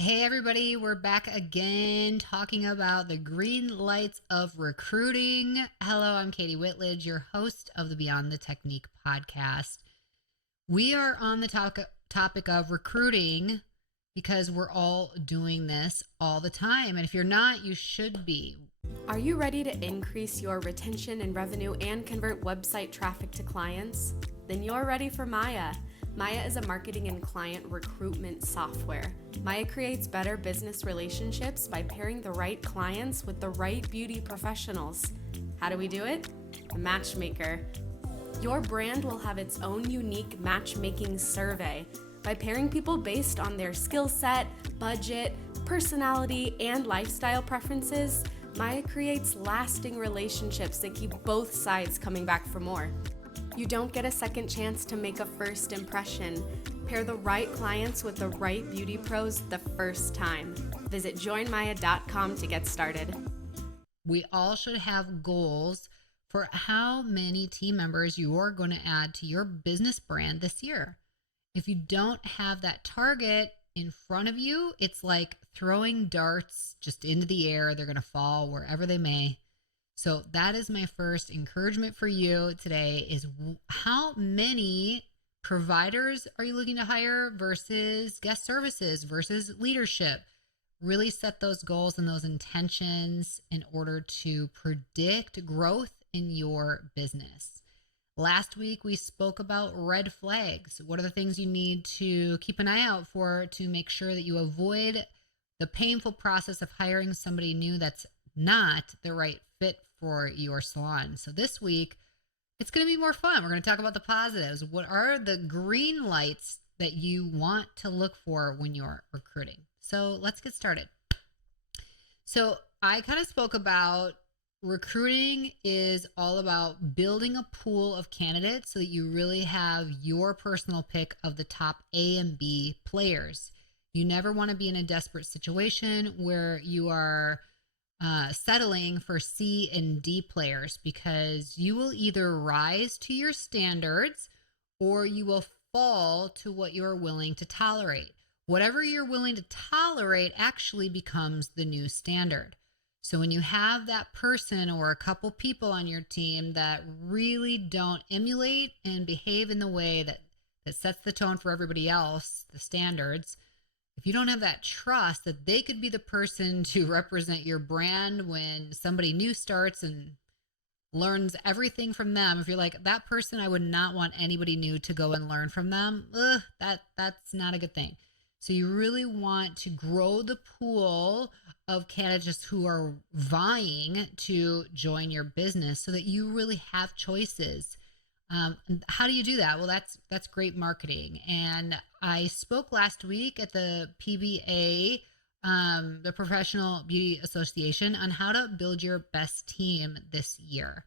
Hey, everybody, we're back again talking about the green lights of recruiting. Hello, I'm Katie Whitledge, your host of the Beyond the Technique podcast. We are on the topic of recruiting because we're all doing this all the time. And if you're not, you should be. Are you ready to increase your retention and revenue and convert website traffic to clients? Then you're ready for Maya. Maya is a marketing and client recruitment software. Maya creates better business relationships by pairing the right clients with the right beauty professionals. How do we do it? A matchmaker. Your brand will have its own unique matchmaking survey. By pairing people based on their skill set, budget, personality, and lifestyle preferences, Maya creates lasting relationships that keep both sides coming back for more. You don't get a second chance to make a first impression. Pair the right clients with the right beauty pros the first time. Visit joinmaya.com to get started. We all should have goals for how many team members you are going to add to your business brand this year. If you don't have that target in front of you, it's like throwing darts just into the air. They're going to fall wherever they may. So that is my first encouragement for you today is how many providers are you looking to hire versus guest services versus leadership? Really set those goals and those intentions in order to predict growth in your business. Last week, we spoke about red flags. What are the things you need to keep an eye out for to make sure that you avoid the painful process of hiring somebody new that's not the right fit for your salon? So this week, it's going to be more fun. We're going to talk about the positives. What are the green lights that you want to look for when you're recruiting? So let's get started. So I kind of spoke about recruiting is all about building a pool of candidates so that you really have your personal pick of the top A and B players. You never want to be in a desperate situation where you are settling for C and D players, because you will either rise to your standards or you will fall to what you're willing to tolerate. Whatever you're willing to tolerate actually becomes the new standard. So when you have that person or a couple people on your team that really don't emulate and behave in the way that sets the tone for everybody else, the standards, if you don't have that trust that they could be the person to represent your brand when somebody new starts and learns everything from them, if you're like, that person, I would not want anybody new to go and learn from them, that's not a good thing. So you really want to grow the pool of candidates who are vying to join your business so that you really have choices. How do you do that? Well, that's great marketing. And I spoke last week at the PBA, the Professional Beauty Association, on how to build your best team this year.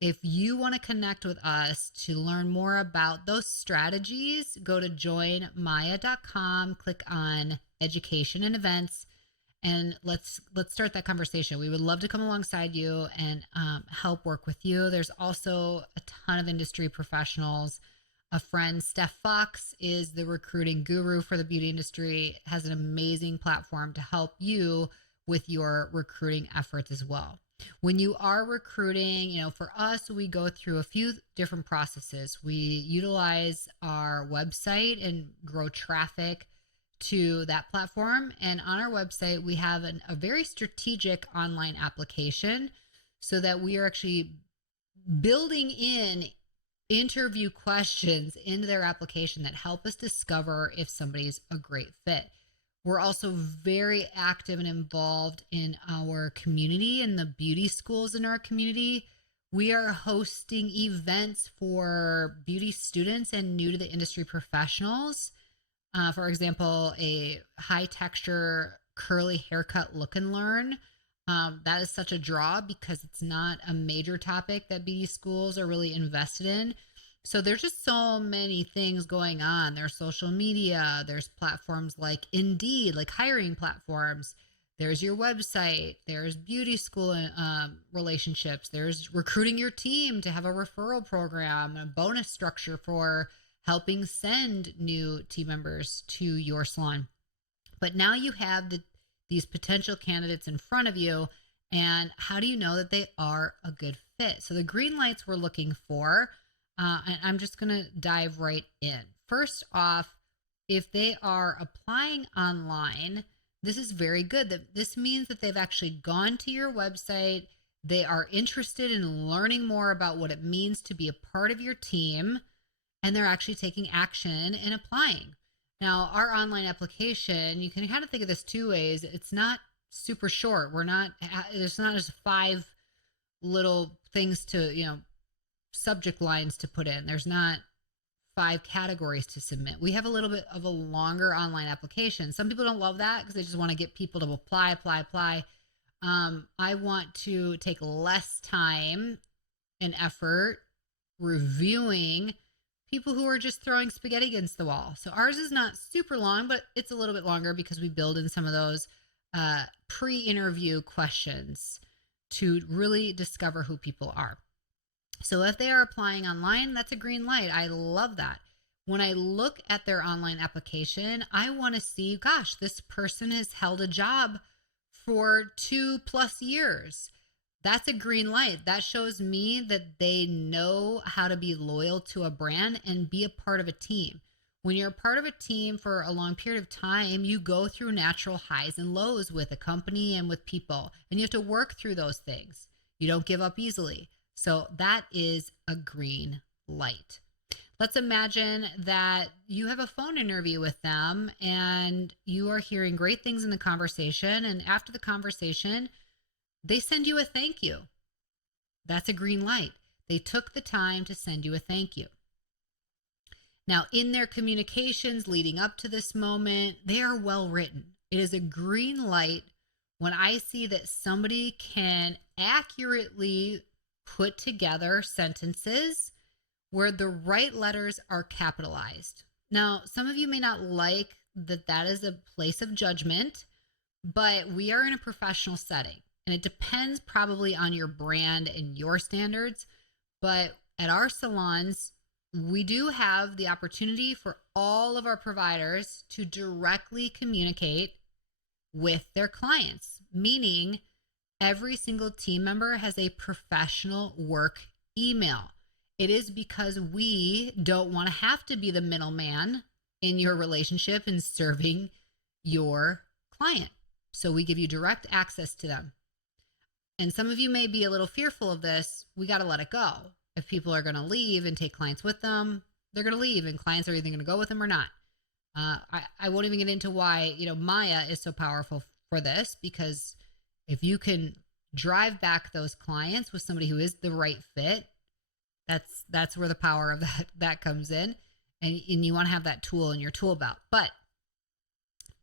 If you want to connect with us to learn more about those strategies, go to joinmaya.com, click on education and events, and let's start that conversation. We would love to come alongside you and help work with you. There's also a ton of industry professionals. A friend, Steph Fox, is the recruiting guru for the beauty industry, has an amazing platform to help you with your recruiting efforts as well. When you are recruiting, for us, we go through a few different processes. We utilize our website and grow traffic to that platform. And on our website, we have a very strategic online application so that we are actually building in interview questions into their application that help us discover if somebody's a great fit. We're also very active and involved in our community and the beauty schools in our community. We are hosting events for beauty students and new to the industry professionals. For example, a high texture curly haircut look and learn. That is such a draw because it's not a major topic that beauty schools are really invested in. So there's just so many things going on. There's social media, there's platforms like Indeed, like hiring platforms. There's your website, there's beauty school relationships, there's recruiting your team to have a referral program, a bonus structure for helping send new team members to your salon. But now you have these potential candidates in front of you. And how do you know that they are a good fit? So the green lights we're looking for, and I'm just going to dive right in. First off, if they are applying online, this is very good. That this means that they've actually gone to your website. They are interested in learning more about what it means to be a part of your team, and they're actually taking action and applying. Now, our online application, you can kind of think of this two ways. It's not super short. There's not just 5 little things to, subject lines to put in. There's not 5 categories to submit. We have a little bit of a longer online application. Some people don't love that because they just want to get people to apply. I want to take less time and effort reviewing people who are just throwing spaghetti against the wall. So ours is not super long, but it's a little bit longer because we build in some of those pre-interview questions to really discover who people are. So if they are applying online, that's a green light. I love that. When I look at their online application, I want to see, gosh, this person has held a job for 2+ years. That's a green light. That shows me that they know how to be loyal to a brand and be a part of a team. When you're a part of a team for a long period of time, you go through natural highs and lows with a company and with people, and you have to work through those things. You don't give up easily. So that is a green light. Let's imagine that you have a phone interview with them and you are hearing great things in the conversation. And after the conversation, they send you a thank you. That's a green light. They took the time to send you a thank you. Now, in their communications leading up to this moment, they are well written. It is a green light when I see that somebody can accurately put together sentences where the right letters are capitalized. Now, some of you may not like that is a place of judgment, but we are in a professional setting, and it depends probably on your brand and your standards. But at our salons, we do have the opportunity for all of our providers to directly communicate with their clients, meaning every single team member has a professional work email. It is because we don't want to have to be the middleman in your relationship and serving your client. So we give you direct access to them. And some of you may be a little fearful of this. We got to let it go. If people are going to leave and take clients with them, they're going to leave, and clients are either going to go with them or not. I won't even get into why, Maya is so powerful for this, because if you can drive back those clients with somebody who is the right fit, that's where the power of that comes in. And you want to have that tool in your tool belt. But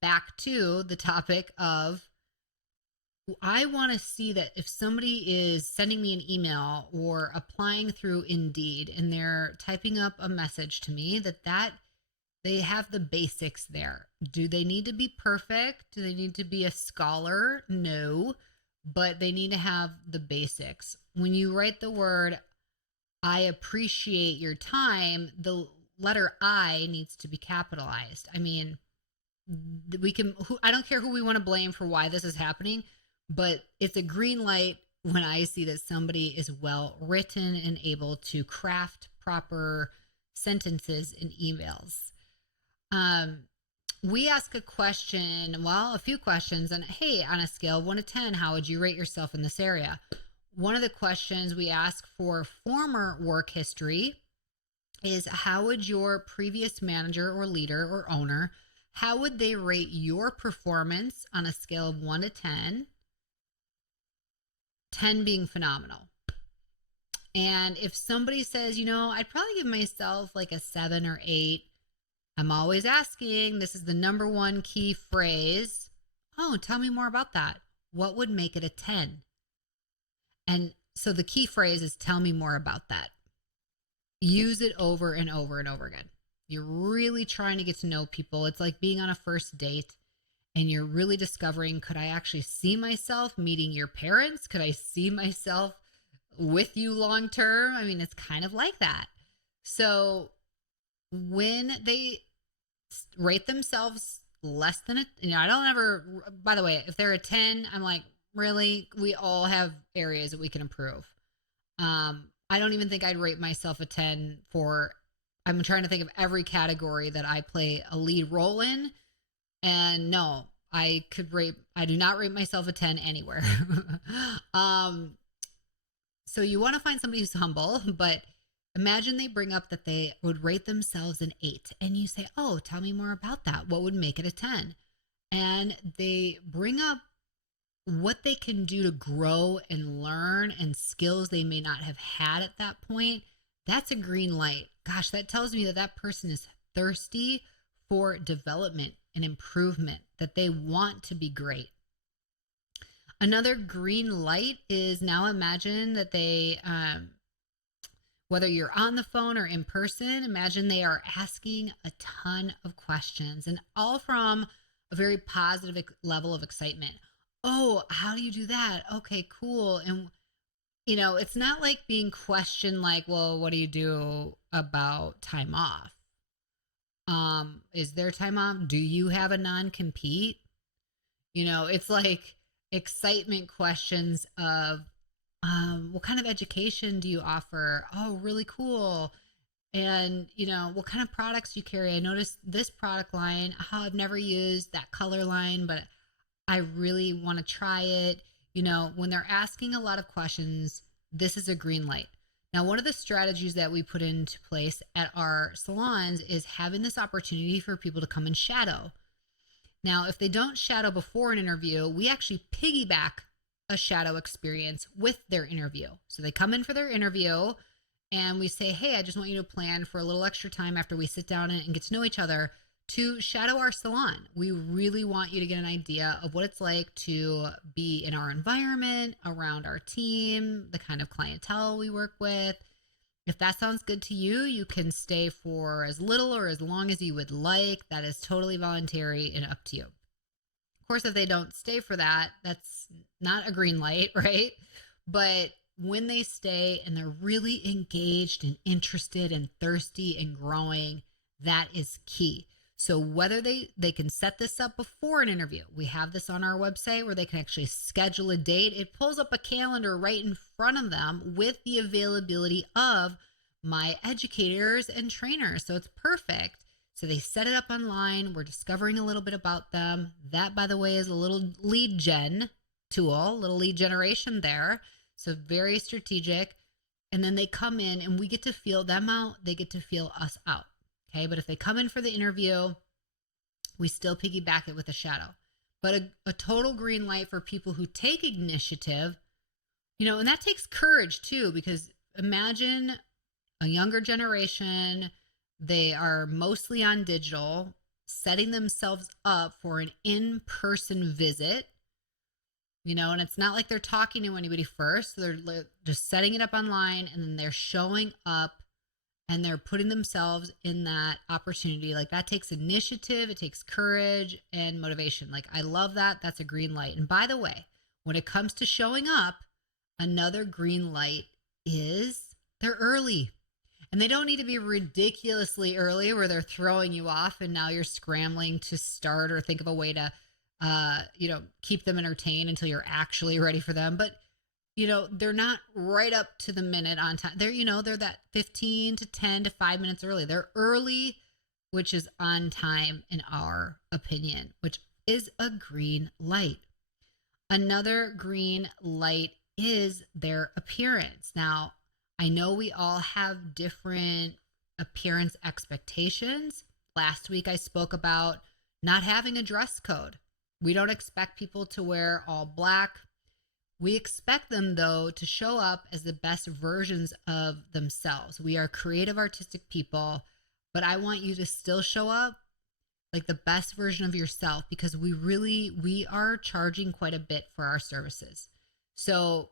back to the topic of, I want to see that if somebody is sending me an email or applying through Indeed and they're typing up a message to me, that they have the basics there. Do they need to be perfect? Do they need to be a scholar? No, but they need to have the basics. When you write the word, I appreciate your time, the letter I needs to be capitalized. I mean, I don't care who we want to blame for why this is happening, but it's a green light when I see that somebody is well written and able to craft proper sentences in emails. We ask a few questions, and hey, on a scale of 1 to 10, how would you rate yourself in this area? One of the questions we ask for former work history is, how would your previous manager or leader or owner, how would they rate your performance on a scale of 1 to 10? 10 being phenomenal. And if somebody says, I'd probably give myself like a 7 or 8, I'm always asking, this is the number one key phrase. Oh, tell me more about that. What would make it a 10? And so the key phrase is, tell me more about that. Use it over and over and over again. You're really trying to get to know people. It's like being on a first date, and you're really discovering, could I actually see myself meeting your parents? Could I see myself with you long term? I mean, it's kind of like that. So when they rate themselves less than a, I don't ever, by the way, if they're a 10, I'm like, really? We all have areas that we can improve. I don't even think I'd rate myself a 10 for, I'm trying to think of every category that I play a lead role in. And no, I do not rate myself a 10 anywhere. um, so you want to find somebody who's humble, but imagine they bring up that they would rate themselves an 8 and you say, "Oh, tell me more about that. What would make it a 10?" And they bring up what they can do to grow and learn and skills they may not have had at that point. That's a green light. Gosh, that tells me that that person is thirsty for development and improvement, that they want to be great. Another green light is, now imagine that they, whether you're on the phone or in person, imagine they are asking a ton of questions, and all from a very positive level of excitement. "Oh, how do you do that? Okay, cool." And, it's not like being questioned like, "Well, what do you do about time off? Is there time off? Do you have a non-compete?" It's like excitement questions of, what kind of education do you offer? Oh, really cool. And, what kind of products do you carry? I noticed this product line. Oh, I've never used that color line, but I really want to try it. When they're asking a lot of questions, this is a green light. Now, one of the strategies that we put into place at our salons is having this opportunity for people to come and shadow. Now, if they don't shadow before an interview, we actually piggyback a shadow experience with their interview. So they come in for their interview and we say, "Hey, I just want you to plan for a little extra time after we sit down and get to know each other to shadow our salon. We really want you to get an idea of what it's like to be in our environment, around our team, the kind of clientele we work with. If that sounds good to you, you can stay for as little or as long as you would like. That is totally voluntary and up to you." Of course, if they don't stay for that, that's not a green light, right? But when they stay and they're really engaged and interested and thirsty and growing, that is key. So whether they can set this up before an interview, we have this on our website where they can actually schedule a date. It pulls up a calendar right in front of them with the availability of my educators and trainers. So it's perfect. So they set it up online. We're discovering a little bit about them. That, by the way, is a little lead gen tool, little lead generation there. So very strategic. And then they come in and we get to feel them out. They get to feel us out. Okay. But if they come in for the interview, we still piggyback it with a shadow. But a total green light for people who take initiative, and that takes courage too, because imagine a younger generation, they are mostly on digital, setting themselves up for an in-person visit, and it's not like they're talking to anybody first. They're just setting it up online and then they're showing up and they're putting themselves in that opportunity. Like, that takes initiative, it takes courage and motivation. Like, I love that. That's a green light. And by the way, when it comes to showing up, another green light is they're early. And they don't need to be ridiculously early where they're throwing you off and now you're scrambling to start or think of a way to, keep them entertained until you're actually ready for them. But, they're not right up to the minute on time. They're that 15 to 10 to 5 minutes early. They're early, which is on time in our opinion, which is a green light. Another green light is their appearance. Now, I know we all have different appearance expectations. Last week, I spoke about not having a dress code. We don't expect people to wear all black. We expect them, though, to show up as the best versions of themselves. We are creative, artistic people, but I want you to still show up like the best version of yourself, because we are charging quite a bit for our services. So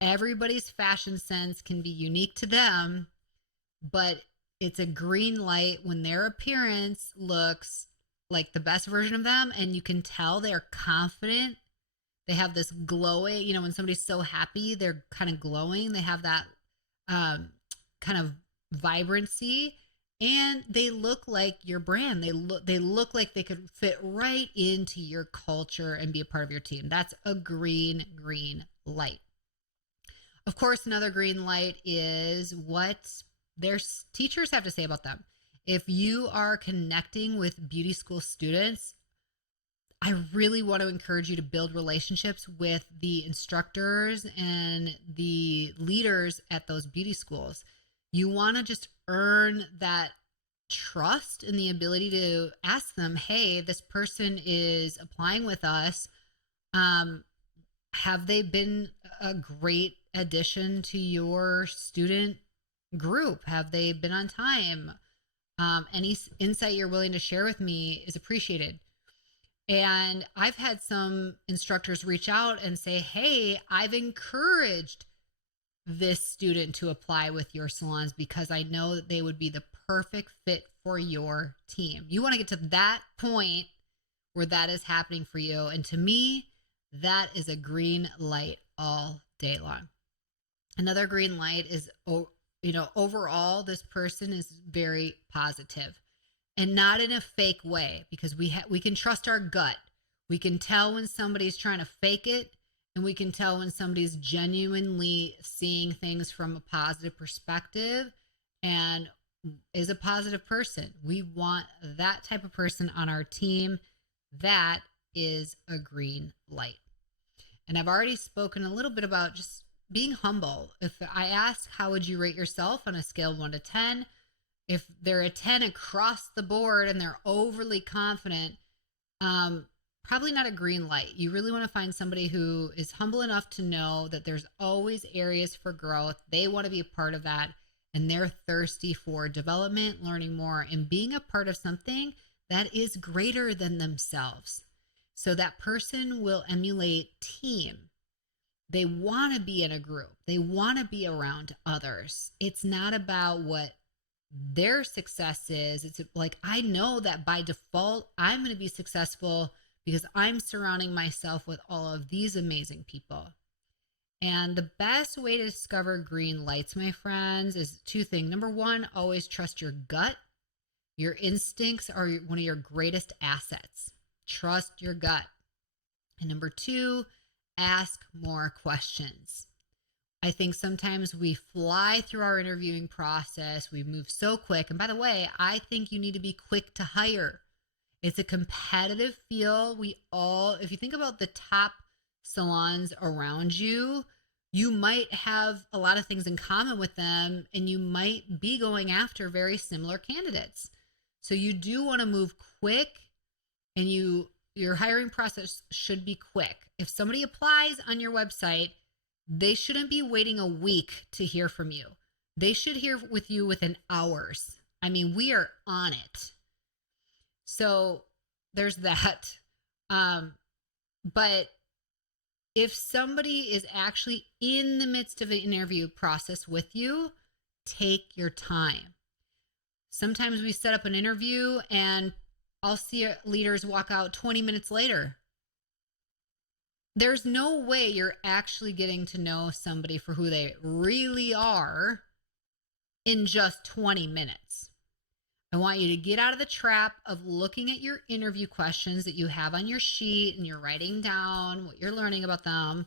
everybody's fashion sense can be unique to them, but it's a green light when their appearance looks like the best version of them and you can tell they're confident. They have this glowing, when somebody's so happy, they're kind of glowing. They have that kind of vibrancy. and they look like your brand. They look like they could fit right into your culture and be a part of your team. That's a green light. Of course, another green light is what their teachers have to say about them. If you are connecting with beauty school students, I really want to encourage you to build relationships with the instructors and the leaders at those beauty schools. You want to just earn that trust and the ability to ask them, hey, this person is applying with us. Um, have they been a great addition to your student group? Have they been on time? Any insight you're willing to share with me is appreciated. And I've had some instructors reach out and say, hey, I've encouraged this student to apply with your salons because I know that they would be the perfect fit for your team. You want to get to that point where that is happening for you. And to me, that is a green light all day long. Another green light is, overall, this person is very positive, and not in a fake way, because we can trust our gut. We can tell when somebody's trying to fake it, and we can tell when somebody's genuinely seeing things from a positive perspective and is a positive person. We want that type of person on our team. That is a green light. And I've already spoken a little bit about just being humble. If I ask, how would you rate yourself on a scale of 1 to 10? If they're a 10 across the board and they're overly confident, probably not a green light. You really want to find somebody who is humble enough to know that there's always areas for growth. They want to be a part of that, and they're thirsty for development, learning more, and being a part of something that is greater than themselves. So that person will emulate team. They want to be in a group. They want to be around others. It's not about what their success is. It's like, I know that by default, I'm going to be successful because I'm surrounding myself with all of these amazing people. And the best way to discover green lights, my friends, is 2 things. Number 1, always trust your gut. Your instincts are one of your greatest assets. Trust your gut. And number 2, ask more questions. I think sometimes we fly through our interviewing process. We move so quick. And by the way, I think you need to be quick to hire. It's a competitive field. If you think about the top salons around you, you might have a lot of things in common with them, and you might be going after very similar candidates. So you do want to move quick, and your hiring process should be quick. If somebody applies on your website, they shouldn't be waiting a week to hear from you. They should hear with you within hours. I mean, we are on it. So there's that. But if somebody is actually in the midst of an interview process with you, take your time. Sometimes we set up an interview and I'll see leaders walk out 20 minutes later. There's no way you're actually getting to know somebody for who they really are in just 20 minutes. I want you to get out of the trap of looking at your interview questions that you have on your sheet and you're writing down what you're learning about them.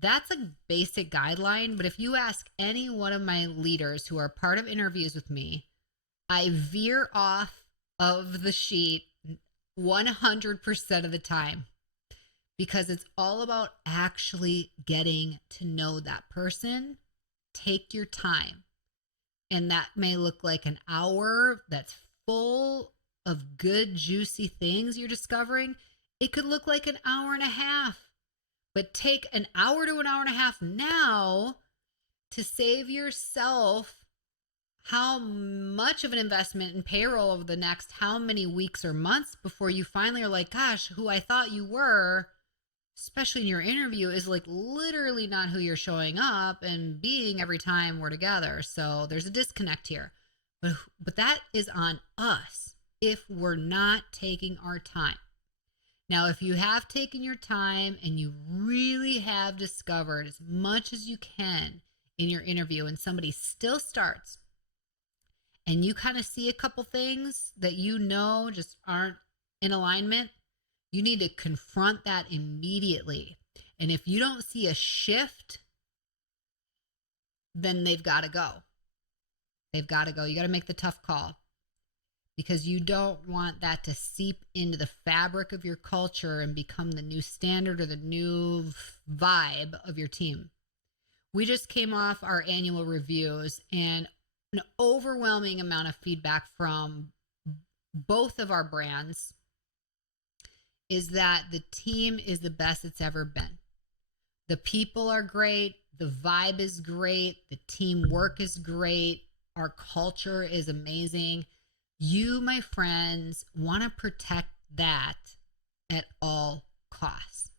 That's a basic guideline, but if you ask any one of my leaders who are part of interviews with me, I veer off of the sheet 100% of the time, because it's all about actually getting to know that person. Take your time. And that may look like an hour that's full of good, juicy things you're discovering. It could look like an hour and a half. But take an hour to an hour and a half now to save yourself how much of an investment in payroll over the next how many weeks or months before you finally are like, gosh, who I thought you were, especially in your interview, is like literally not who you're showing up and being every time we're together. So there's a disconnect here. But that is on us if we're not taking our time. Now, if you have taken your time and you really have discovered as much as you can in your interview and somebody still starts and you kind of see a couple things that just aren't in alignment, you need to confront that immediately. And if you don't see a shift, then they've got to go. They've got to go. You got to make the tough call, because you don't want that to seep into the fabric of your culture and become the new standard or the new vibe of your team. We just came off our annual reviews, and an overwhelming amount of feedback from both of our brands is that the team is the best it's ever been. The people are great. The vibe is great. The teamwork is great. Our culture is amazing. You, my friends, want to protect that at all costs.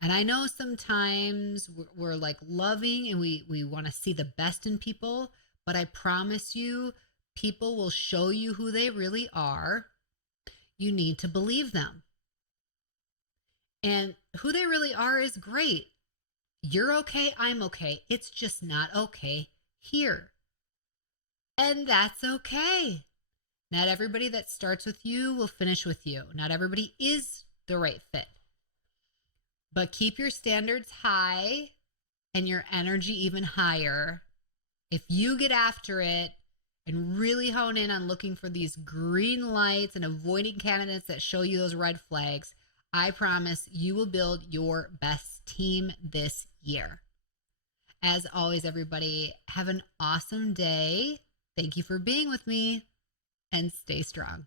And I know sometimes we're like loving and we want to see the best in people, but I promise you, people will show you who they really are. You need to believe them. And who they really are is great. You're okay, I'm okay. It's just not okay here. And that's okay. Not everybody that starts with you will finish with you. Not everybody is the right fit. But keep your standards high and your energy even higher. If you get after it and really hone in on looking for these green lights and avoiding candidates that show you those red flags, I promise you will build your best team this year. As always, everybody, have an awesome day. Thank you for being with me, and stay strong.